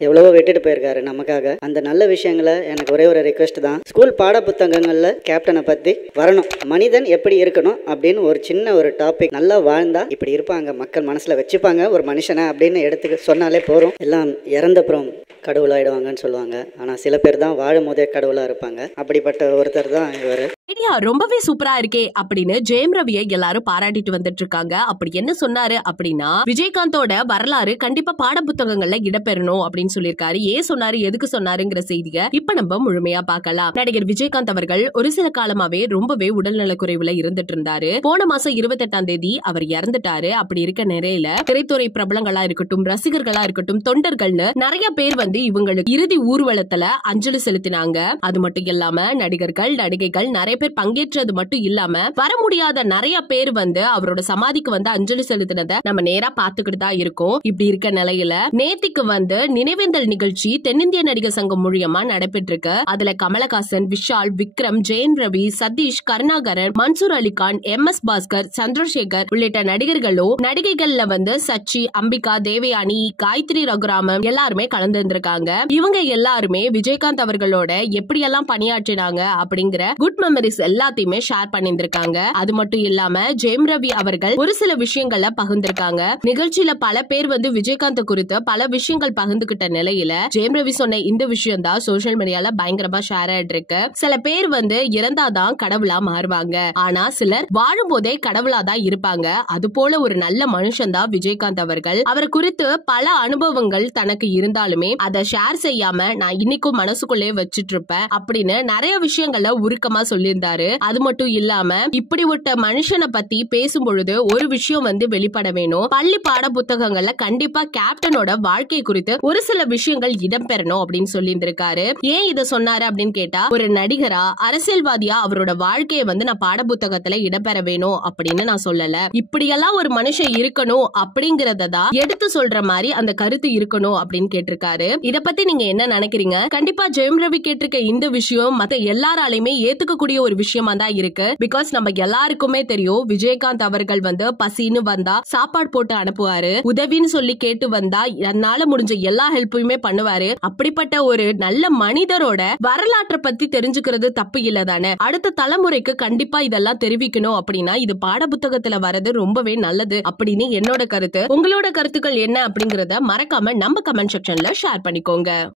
எவ்வளவோ விட்டுட்டு போயிருக்காரு நமக்காக. அந்த நல்ல விஷயங்கள எனக்கு ஒரே ஒரு ரிக்வெஸ்ட் தான். ஸ்கூல் பாட புத்தகங்கள்ல கேப்டனை பத்தி வரணும். மனிதன் எப்படி இருக்கணும் அப்படின்னு ஒரு சின்ன ஒரு டாபிக். நல்லா வாழ்ந்தா இப்படி இருப்பாங்க, மக்கள் மனசுல வச்சுப்பாங்க ஒரு மனுஷனை அப்படின்னு எடுத்து சொன்னாலே போறோம். எல்லாம் இறந்தப்புறம் கடவுளாயிடுவாங்கன்னு சொல்லுவாங்க. ஆனா சில பேர் தான் வாழும் போதே கடவுளா இருப்பாங்க. அப்படிப்பட்ட ஒருத்தர் தான் இவர். ஐடியா ரொம்பவே சூப்பரா இருக்கே அப்படின்னு ஜெயம் ரவியை எல்லாரும் பாராட்டிட்டு வந்துட்டு இருக்காங்க. அப்படி என்ன சொன்னாரு அப்படின்னா, விஜயகாந்தோட வரலாறு கண்டிப்பா பாட புத்தகங்கள்ல இடம்பெறணும் அப்படின்னு சொல்லியிருக்காரு. ஏன் சொன்னாரு, எதுக்கு சொன்னாருங்கிற செய்தியை இப்ப நம்ம முழுமையா பார்க்கலாம். நடிகர் விஜயகாந்த் அவர்கள் ஒரு சில காலமாவே ரொம்பவே உடல்நல குறைவுல இருந்துட்டு இருந்தாரு. போன மாசம் 28ஆம் தேதி அவர் இறந்துட்டாரு. அப்படி இருக்க நிலையில திரைத்துறை பிரபலங்களா இருக்கட்டும், ரசிகர்களா இருக்கட்டும், தொண்டர்கள்னு நிறைய பேர் வந்து இவங்களுக்கு இறுதி ஊர்வலத்துல அஞ்சலி செலுத்தினாங்க. அது மட்டும் இல்லாம நடிகர்கள், நடிகைகள் நிறைய பேர் பங்கேற்றது மட்டும் இல்லாம வர முடியாத நிறைய பேர் வந்து அவரோட சமாதிக்கு வந்து அஞ்சலி செலுத்தினதை நம்ம நேரா பாத்துக்கிட்டு தான் இருக்கோம். இப்படி இருக்க நிலையில நேத்திக்கு வந்து நினைவேந்தல் நிகழ்ச்சி தென்னிந்திய நடிகர் சங்கம் மூலியமா நடைபெற்றிருக்கு. அதுல கமலஹாசன், விஷால், விக்ரம், ஜெயம் ரவி, சதீஷ், கருணாகரன், மன்சூர் அலிகான், MS பாஸ்கர், சந்திரசேகர் உள்ளிட்ட நடிகர்களும் நடிகைகள்ல வந்து சச்சி, அம்பிகா, தேவயானி, காயத்ரி ரகுராமன் எல்லாருமே கலந்து இருந்திருக்காங்க. இவங்க எல்லாருமே விஜயகாந்த் அவர்களோட எப்படியெல்லாம் பணியாற்றினாங்க அப்படிங்கிற குட் மெமரிஸ் எல்லாத்தையுமே ஷேர் பண்ணியிருக்காங்க. அது மட்டும் இல்லாம ஜெயம் ரவி அவர்கள் ஒரு சில விஷயங்களை பகிர்ந்திருக்காங்க. நிகழ்ச்சியில பல பேர் வந்து விஜயகாந்த் குறித்து பல விஷயங்கள் பகிர்ந்துகிட்ட நிலையில ஜெயம் ரவி சொன்ன இந்த விஷயம் தான் சோசியல் மீடியால பயங்கரமா ஷேர் ஆயிட்டு இருக்கு. சில பேர் வந்து இறந்தாதான் கடவுளா மாறுவாங்க, ஆனா சிலர் வாழும் போதே கடவுளா தான் இருப்பாங்க. அது போல ஒரு நல்ல மனுஷன் தான் விஜயகாந்த் அவர்கள். அவர் குறித்து பல அனுபவங்கள் தனக்கு இருந்தாலுமே அதை ஷேர் செய்யாம நான் இன்னைக்கும் மனசுக்குள்ளே வச்சிட்டு இருப்பேன் அப்படின்னு நிறைய விஷயங்களை உருக்கமா சொல்லியிருந்தாரு. அது மட்டும் இல்லாம இப்படி ஒரு மனுஷனை பத்தி பேசும்பொழுது ஒரு விஷயம் வந்து வெளிப்பட வேணும். பள்ளி பாட புத்தகங்கள்ல கண்டிப்பா கேப்டனோட வாழ்க்கை குறித்து ஒரு சில விஷயங்கள் இடம்பெறணும் அப்படின்னு சொல்லி இருந்திருக்காரு. ஏன் இதை சொன்னாரு அப்படின்னு கேட்டா, ஒரு நடிகரா, அரசியல்வாதியா அவரோட வாழ்க்கையை வந்து நான் பாட புத்தகத்துல இடம்பெற வேணும் அப்படின்னு நான் சொல்லல. இப்படியெல்லாம் ஒரு மனுஷன் இருக்கணும் அப்படிங்கறதான் எடுத்து சொல்ற மாதிரி அந்த கருத்து இருக்கணும் அப்படின்னு கேட்டிருக்காரு. இத பத்தி நீங்க என்ன நினைக்கிறீங்க? கண்டிப்பா ஜெயம் ரவி கேட்டிருக்க இந்த விஷயம் மத்த எல்லாராலையுமே ஏத்துக்கக்கூடிய ஒரு விஷயமா தான் இருக்கு. பிகாஸ் நம்ம எல்லாருக்குமே தெரியும், விஜயகாந்த் அவர்கள் வந்து பசின்னு வந்தா சாப்பாடு போட்டு அனுப்புவாரு, உதவின்னு சொல்லி கேட்டு வந்தா என்னால முடிஞ்ச எல்லா ஹெல்ப்பையுமே பண்ணுவாரு. அப்படிப்பட்ட ஒரு நல்ல மனிதரோட வரலாற்றை பத்தி தெரிஞ்சுக்கிறது தப்பு இல்ல தானே? அடுத்த தலைமுறைக்கு கண்டிப்பா இதெல்லாம் தெரிவிக்கணும். அப்படின்னா இது பாட புத்தகத்துல வரது ரொம்பவே நல்லது அப்படின்னு என்னோட கருத்து. உங்களோட கருத்துக்கள் என்ன அப்படிங்கறத மறக்காம நம்ம கமெண்ட் செக்ஷன்ல ஷேர் பண்ணிக்கோங்க.